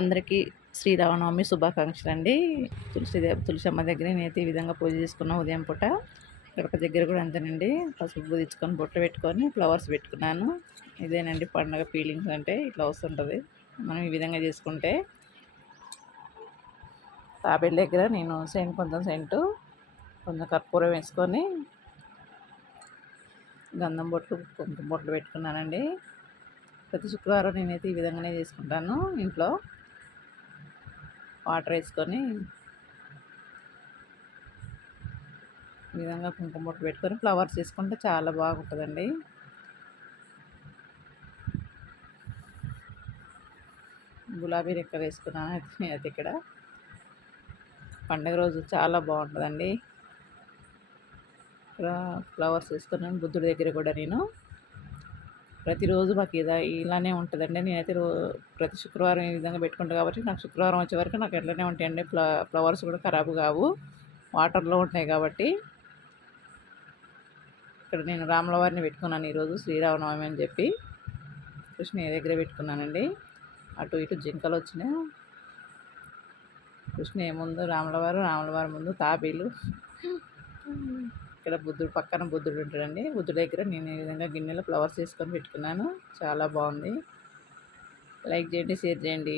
అందరికీ శ్రీరామనవమి శుభాకాంక్షలు అండి. తులసమ్మ దగ్గర నేనైతే ఈ విధంగా పూజ చేసుకున్నా ఉదయం పూట. గడప దగ్గర కూడా అంతేనండి. పసుపు పూజించుకొని బొట్టు పెట్టుకొని ఫ్లవర్స్ పెట్టుకున్నాను. ఇదేనండి పండగ ఫీలింగ్స్ అంటే ఇట్లా వస్తుంటుంది మనం ఈ విధంగా చేసుకుంటే. తాబేలు దగ్గర నేను కొంచెం సెంటు కొంచెం కర్పూరం వేసుకొని గంధం బొట్లు కుంకుమ బొట్లు పెట్టుకున్నానండి. ప్రతి శుక్రవారం నేనైతే ఈ విధంగానే చేసుకుంటాను. ఇంట్లో వాటర్ వేసుకొని ఈ విధంగా కుంకుమ బొట్లు పెట్టుకొని ఫ్లవర్స్ వేసుకుంటే చాలా బాగుంటుందండి. గులాబీ రెక్కలు వేసుకున్నాను అయితే ఇక్కడ పండుగ రోజు చాలా బాగుంటుందండి. ఇక్కడ ఫ్లవర్స్ వేసుకున్నాను. బుద్ధుడి దగ్గర కూడా నేను ప్రతిరోజు మాకు ఇలానే ఉంటుందండి. నేనైతే ప్రతి శుక్రవారం ఈ విధంగా పెట్టుకుంటాను కాబట్టి నాకు శుక్రవారం వచ్చే వరకు నాకు ఎట్లనే ఉంటాయండి. ఫ్లవర్స్ కూడా ఖరాబు కావు, వాటర్లో ఉంటాయి కాబట్టి. ఇక్కడ నేను రాముల వారిని పెట్టుకున్నాను ఈరోజు శ్రీరామనవమి అని చెప్పి. కృష్ణయ్య దగ్గర పెట్టుకున్నానండి. అటు ఇటు జింకలు వచ్చినాయి. కృష్ణయ్య ముందు రాముల వారి ముందు తాబేలు. ఇక్కడ పక్కన బుద్ధుడు ఉంటాడండి. బుద్ధుడి దగ్గర నేను ఈ విధంగా గిన్నెలో ఫ్లవర్స్ వేసుకొని పెట్టుకున్నాను. చాలా బాగుంది. లైక్ చేయండి, షేర్ చేయండి.